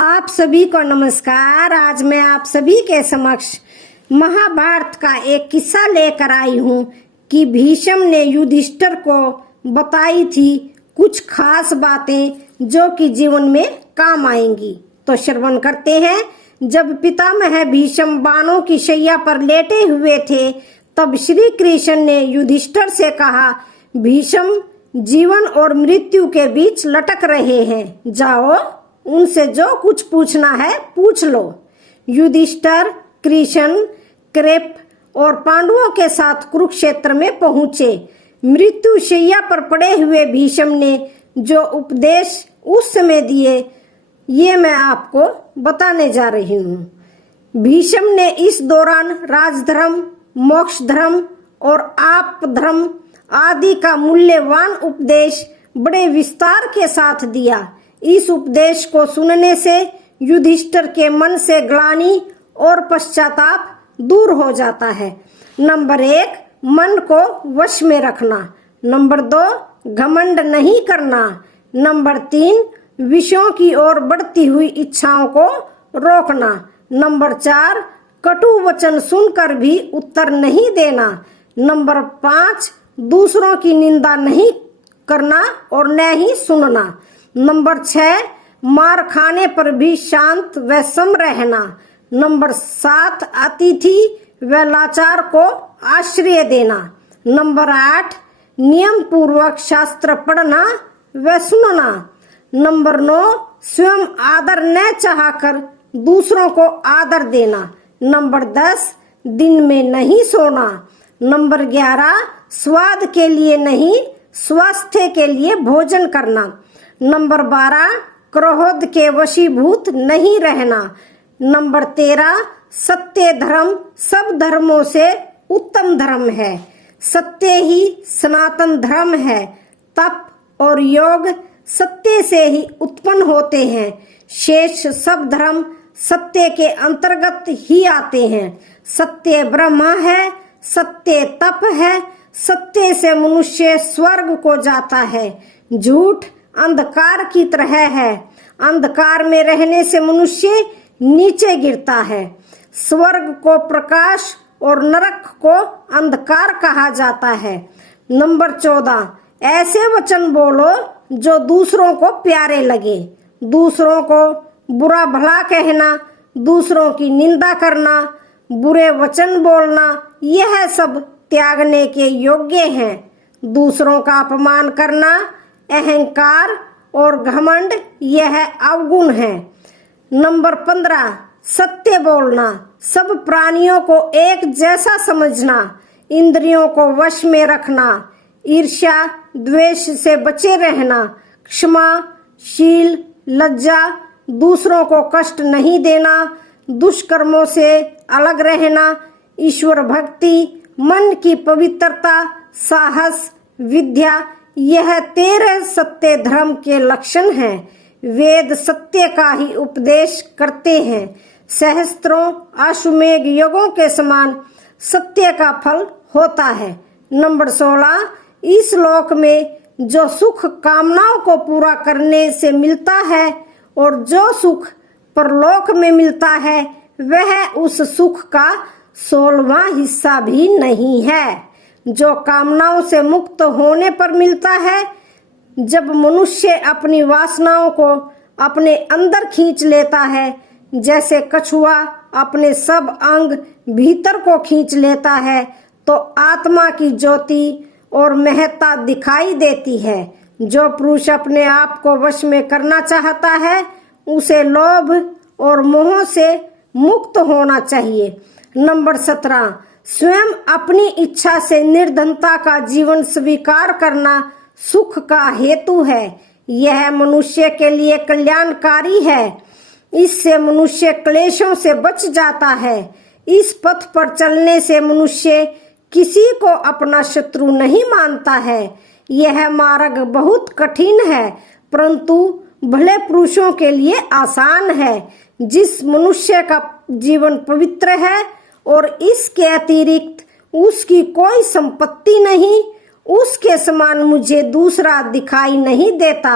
आप सभी को नमस्कार। आज मैं आप सभी के समक्ष महाभारत का एक किस्सा लेकर आई हूँ कि भीष्म ने युधिष्ठिर को बताई थी कुछ खास बातें जो कि जीवन में काम आएंगी। तो श्रवण करते हैं। जब पितामह भीष्म बाणों की शैया पर लेटे हुए थे तब श्री कृष्ण ने युधिष्ठिर से कहा, भीष्म जीवन और मृत्यु के बीच लटक रहे हैं, जाओ उनसे जो कुछ पूछना है पूछ लो। युधिष्ठिर कृष्ण कृप और पांडवों के साथ कुरुक्षेत्र में पहुंचे। मृत्यु शैया पर पड़े हुए भीष्म ने जो उपदेश उस समय दिए ये मैं आपको बताने जा रही हूँ। भीष्म ने इस दौरान राजधर्म, मोक्ष धर्म और आप धर्म आदि का मूल्यवान उपदेश बड़े विस्तार के साथ दिया। इस उपदेश को सुनने से युधिष्ठिर के मन से ग्लानि और पश्चाताप दूर हो जाता है। नंबर 1, मन को वश में रखना। नंबर 2, घमंड नहीं करना। नंबर 3, विषयों की ओर बढ़ती हुई इच्छाओं को रोकना। नंबर 4, कटु वचन सुनकर भी उत्तर नहीं देना। नंबर 5, दूसरों की निंदा नहीं करना और न ही सुनना। नंबर 6, मार खाने पर भी शांत व सम रहना। नंबर 7, अतिथि व लाचार को आश्रय देना। नंबर 8, नियम पूर्वक शास्त्र पढ़ना व सुनना। नंबर 9, स्वयं आदर न चाहकर दूसरों को आदर देना। नंबर 10, दिन में नहीं सोना। नंबर 11, स्वाद के लिए नहीं स्वास्थ्य के लिए भोजन करना। नंबर 12, क्रोध के वशीभूत नहीं रहना। नंबर 13, सत्य धर्म सब धर्मों से उत्तम धर्म है। सत्य ही सनातन धर्म है। तप और योग सत्य से ही उत्पन्न होते हैं। शेष सब धर्म सत्य के अंतर्गत ही आते हैं। सत्य ब्रह्म है, सत्य तप है। सत्य से मनुष्य स्वर्ग को जाता है। झूठ अंधकार की तरह है। अंधकार में रहने से मनुष्य नीचे गिरता है। स्वर्ग को प्रकाश और नरक को अंधकार कहा जाता है। नंबर 14, ऐसे वचन बोलो जो दूसरों को प्यारे लगे। दूसरों को बुरा भला कहना, दूसरों की निंदा करना, बुरे वचन बोलना, यह सब त्यागने के योग्य हैं। दूसरों का अपमान करना, अहंकार और घमंड यह अवगुण है। नंबर 15, सत्य बोलना, सब प्राणियों को एक जैसा समझना, इंद्रियों को वश में रखना, ईर्ष्या द्वेष से बचे रहना, क्षमा शील लज्जा, दूसरों को कष्ट नहीं देना, दुष्कर्मों से अलग रहना, ईश्वर भक्ति, मन की पवित्रता, साहस, विद्या, यह 13 सत्य धर्म के लक्षण हैं। वेद सत्य का ही उपदेश करते हैं। सहस्त्रों अश्वमेघ यज्ञों के समान सत्य का फल होता है। नंबर 16, इस लोक में जो सुख कामनाओं को पूरा करने से मिलता है और जो सुख परलोक में मिलता है वह उस सुख का 16वां हिस्सा भी नहीं है जो कामनाओं से मुक्त होने पर मिलता है। जब मनुष्य अपनी वासनाओं को अपने अंदर खींच लेता है, जैसे कछुआ अपने सब अंग भीतर को खींच लेता है, तो आत्मा की ज्योति और महत्ता दिखाई देती है। जो पुरुष अपने आप को वश में करना चाहता है उसे लोभ और मोह से मुक्त होना चाहिए। नंबर 17, स्वयं अपनी इच्छा से निर्धनता का जीवन स्वीकार करना सुख का हेतु है। यह मनुष्य के लिए कल्याणकारी है। इससे मनुष्य क्लेशों से बच जाता है। इस पथ पर चलने से मनुष्य किसी को अपना शत्रु नहीं मानता है। यह मार्ग बहुत कठिन है परंतु भले पुरुषों के लिए आसान है। जिस मनुष्य का जीवन पवित्र है और इसके अतिरिक्त उसकी कोई संपत्ति नहीं, उसके समान मुझे दूसरा दिखाई नहीं देता।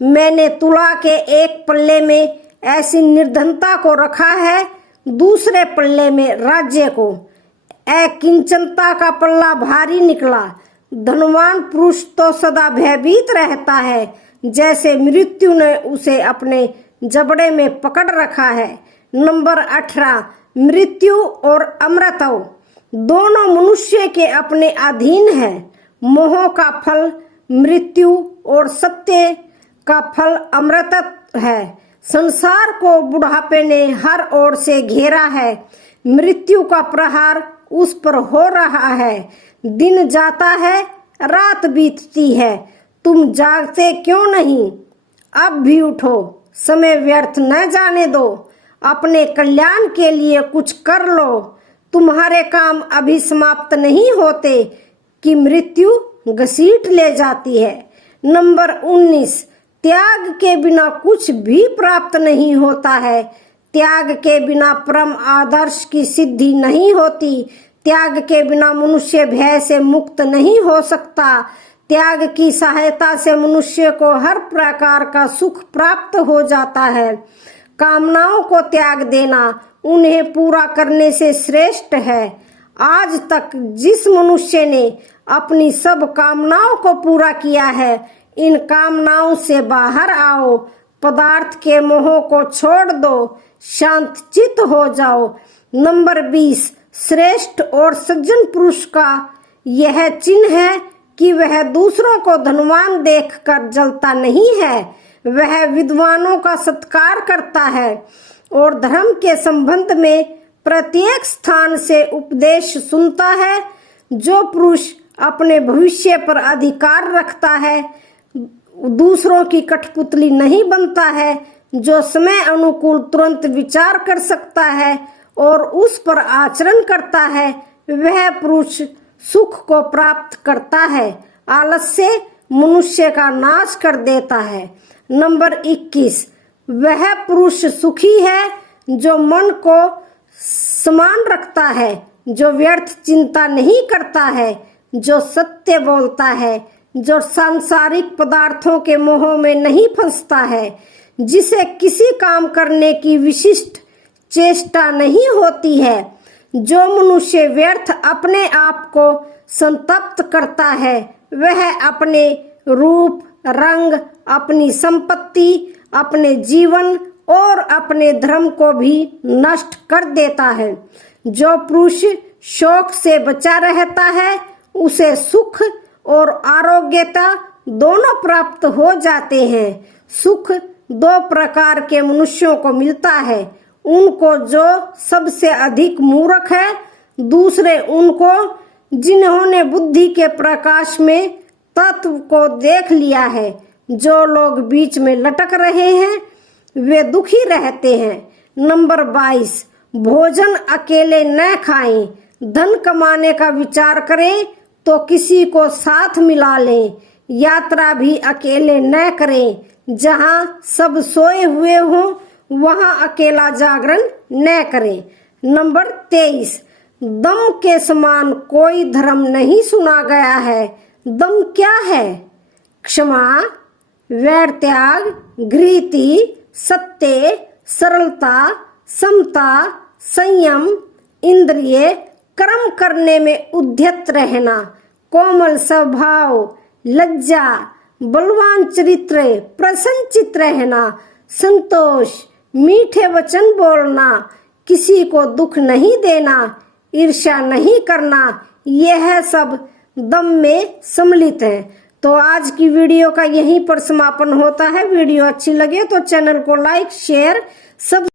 मैंने तुला के एक पल्ले में ऐसी निर्धनता को रखा है दूसरे पल्ले में राज्य को। अकिंचनता का पल्ला भारी निकला। धनवान पुरुष तो सदा भयभीत रहता है, जैसे मृत्यु ने उसे अपने जबड़े में पकड़ रखा है। नंबर 18, मृत्यु और अमृतव दोनों मनुष्य के अपने अधीन है। मोह का फल मृत्यु और सत्य का फल अमृत है। संसार को बुढ़ापे ने हर ओर से घेरा है। मृत्यु का प्रहार उस पर हो रहा है। दिन जाता है, रात बीतती है, तुम जागते क्यों नहीं? अब भी उठो, समय व्यर्थ न जाने दो। अपने कल्याण के लिए कुछ कर लो। तुम्हारे काम अभी समाप्त नहीं होते कि मृत्यु घसीट ले जाती है। नंबर 19, त्याग के बिना कुछ भी प्राप्त नहीं होता है। त्याग के बिना परम आदर्श की सिद्धि नहीं होती। त्याग के बिना मनुष्य भय से मुक्त नहीं हो सकता। त्याग की सहायता से मनुष्य को हर प्रकार का सुख प्राप्त हो जाता है। कामनाओं को त्याग देना उन्हें पूरा करने से श्रेष्ठ है। आज तक जिस मनुष्य ने अपनी सब कामनाओं को पूरा किया है, इन कामनाओं से बाहर आओ। पदार्थ के मोह को छोड़ दो, शांत चित्त हो जाओ। नंबर 20, श्रेष्ठ और सज्जन पुरुष का यह चिन्ह है कि वह दूसरों को धनवान देखकर जलता नहीं है। वह विद्वानों का सत्कार करता है और धर्म के संबंध में प्रत्येक स्थान से उपदेश सुनता है। जो पुरुष अपने भविष्य पर अधिकार रखता है, दूसरों की कठपुतली नहीं बनता है, जो समय अनुकूल तुरंत विचार कर सकता है और उस पर आचरण करता है, वह पुरुष सुख को प्राप्त करता है। आलस्य मनुष्य का नाश कर देता है। नंबर 21, वह पुरुष सुखी है जो मन को समान रखता है, जो व्यर्थ चिंता नहीं करता है, जो सत्य बोलता है, जो सांसारिक पदार्थों के मोह में नहीं फंसता है, जिसे किसी काम करने की विशिष्ट चेष्टा नहीं होती है। जो मनुष्य व्यर्थ अपने आप को संतप्त करता है, वह अपने रूप, रंग, अपनी संपत्ति, अपने जीवन और अपने धर्म को भी नष्ट कर देता है। जो पुरुष शोक से बचा रहता है, उसे सुख और आरोग्यता दोनों प्राप्त हो जाते हैं। सुख दो प्रकार के मनुष्यों को मिलता है। उनको जो सबसे अधिक मूर्ख है, दूसरे उनको जिन्होंने बुद्धि के प्रकाश में तत्व को देख लिया है। जो लोग बीच में लटक रहे हैं, वे दुखी रहते हैं। नंबर 22, भोजन अकेले न खाएं। धन कमाने का विचार करें तो किसी को साथ मिला लें। यात्रा भी अकेले न करें। जहां सब सोए हुए हों, वहां अकेला जागरण न करें। नंबर 23, दम के समान कोई धर्म नहीं सुना गया है। दम क्या है? क्षमा, वैर त्याग, घृति, सत्य, सरलता, समता, संयम, इंद्रिय, कर्म करने में उद्यत रहना, कोमल स्वभाव, लज्जा, बलवान चरित्र, प्रसन्नचित्त रहना, संतोष, मीठे वचन बोलना, किसी को दुख नहीं देना, ईर्ष्या नहीं करना, यह सब दम में सम्मिलित है। तो आज की वीडियो का यहीं पर समापन होता है। वीडियो अच्छी लगे तो चैनल को लाइक, शेयर सब